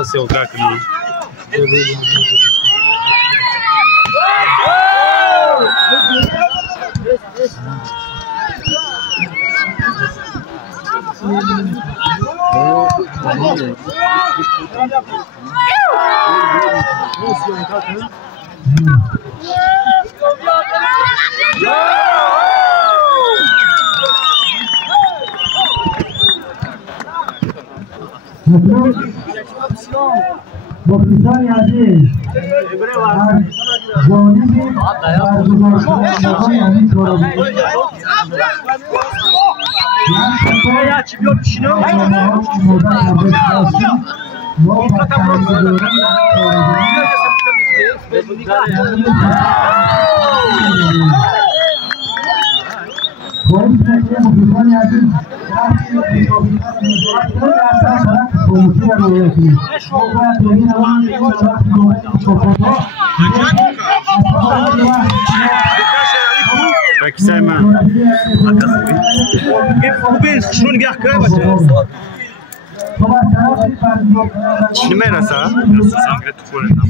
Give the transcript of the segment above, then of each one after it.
está seu craque, não? بخشای عزیز جانب برگزارش‌های عزیز را Peki Selman. Biz şunu gel kayba. Nima rasa? Sangat qo'lida.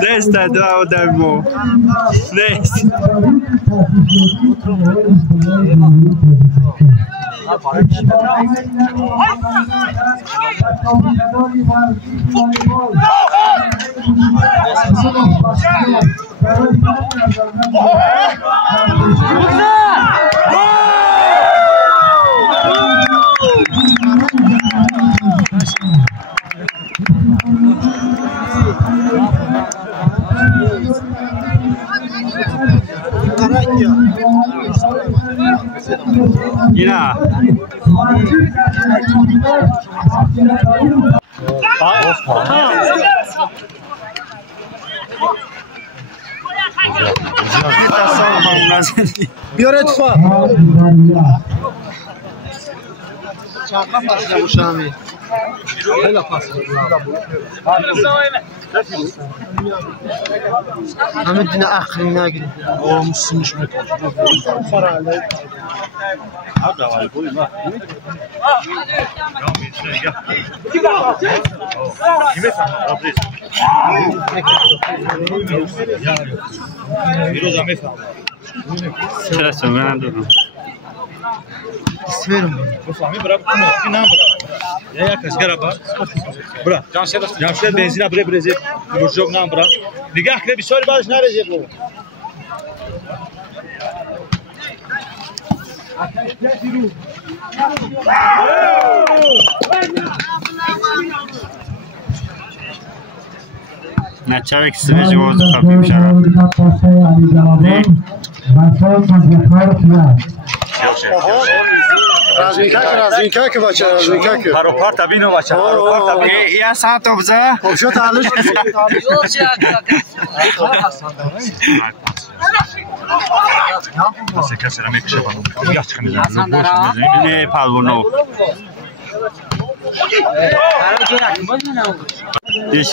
Desta do Adamo. Desta. Yine. بیار اتفاق چرخم باشید باشمی خیلی پاس همه دین اخری نگیرید او مسلمش میکنه چرا سوگند دارم استفیرم Fahmi bırak bunu, inan bırak. Ya yakış garaba. Bırak. Jamşed benzine bre breze. Burjok nam bırak. Nigah kre bir soru baş nereye bu? نه چرا که سوی جواز خفیف شد رازمینکا که باشه رازمینکا که Haropar tabino bacha. Haropar tabino. یا ساعت obza خب شو تعالش Nasıl kesere mekşe bana. Nigah çıkın. نه پالونو ایش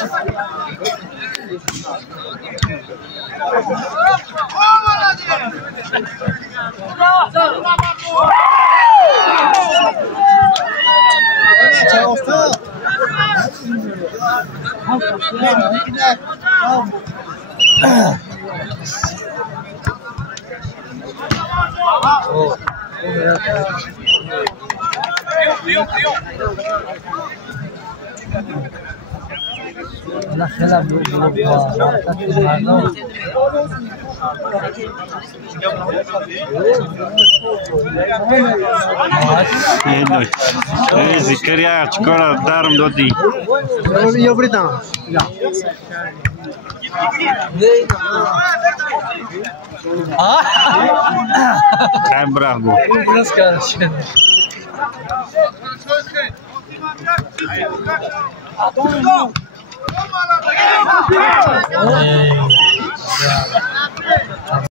لا خلاف ذکریا چکار دارم دادی یا بریدم خیلی برافو